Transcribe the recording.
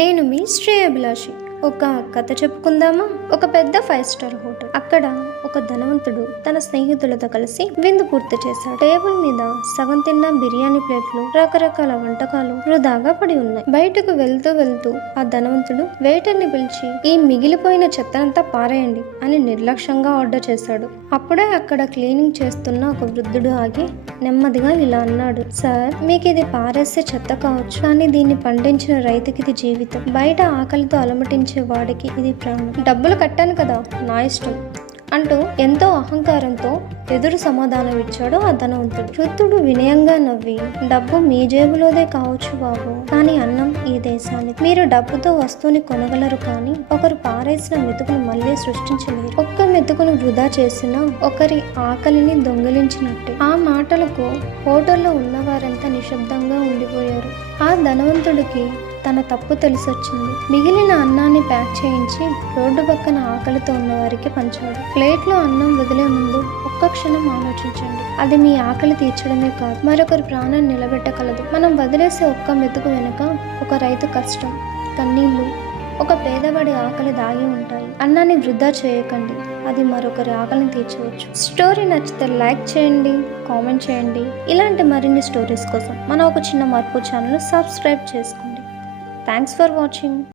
నేను మీ శ్రేయాభిలాషి. ఒక కథ చెప్పుకుందామా? ఒక పెద్ద 5 స్టార్ హోటల్. అక్కడ ఒక ధనవంతుడు తన స్నేహితులతో కలిసి విందు పూర్తి చేశాడు. టేబుల్ మీద సగం తిన్న బిర్యానీ ప్లేట్లు, రకరకాల వంటకాలు వృధాగా పడి ఉన్నాయి. బయటకు వెళ్తూ ఆ ధనవంతుడు వెయిటర్ ని పిలిచి ఈ మిగిలిపోయిన చెత్తనంతా పారేయండి అని నిర్లక్ష్యంగా ఆర్డర్ చేశాడు. అప్పుడే అక్కడ క్లీనింగ్ చేస్తున్న ఒక వృద్ధుడు ఆగి నెమ్మదిగా ఇలా అన్నాడు, సార్, మీకు ఇది పారేసే చెత్త కావచ్చు, కానీ దీన్ని పండించిన రైతుకి ఇది జీవితం. బయట ఆకలితో అలమటించే వాడికి ఇది ప్రాణం. డబ్బులు కట్టాను కదా, నా ఇష్టం అంటూ ఎంతో అహంకారంతో ఎదురు సమాధానం ఇచ్చాడు ఆ ధనవంతుడు. వృద్ధుడు వినయంగా నవ్వి, డబ్బు మీ జేబులోదే కావచ్చు బాబు, కానీ అన్నం ఈ దేశానికి. మీరు డబ్బుతో వస్తువుని కొనగలరు, కానీ ఒకరు పారేసిన మెతుకును మళ్ళీ సృష్టించలేరు. ఒక్క మెతుకును వృధా చేసినా ఒకరి ఆకలిని దొంగిలించినట్టే. ఆ మాటలకు హోటల్లో ఉన్నవారంతా నిశ్శబ్దంగా ఉండిపోయారు. ఆ ధనవంతుడికి తన తప్పు తెలిసొచ్చింది. మిగిలిన అన్నాన్ని ప్యాక్ చేయించి రోడ్డు పక్కన ఆకలితో ఉన్నవారికి పంచాడు. ప్లేట్లో అన్నం వదిలే ముందు ఒక్క క్షణం ఆలోచించండి. అది మీ ఆకలి తీర్చడమే కాదు, మరొకరి ప్రాణాన్ని నిలబెట్టగలదు. మనం వదిలేసే ఒక్క మెతుకు వెనుక ఒక రైతు కష్టం, కన్నీళ్లు, ఒక పేదవాడి ఆకలి దాగి ఉంటాయి. అన్నాన్ని వృధా చేయకండి, అది మరొకరి ఆకలిని తీర్చవచ్చు. స్టోరీ నచ్చితే లైక్ చేయండి, కామెంట్ చేయండి. ఇలాంటి మరిన్ని స్టోరీస్ కోసం మన ఒక చిన్న మార్పు ఛానల్ సబ్స్క్రైబ్ చేసుకోండి. Thanks for watching.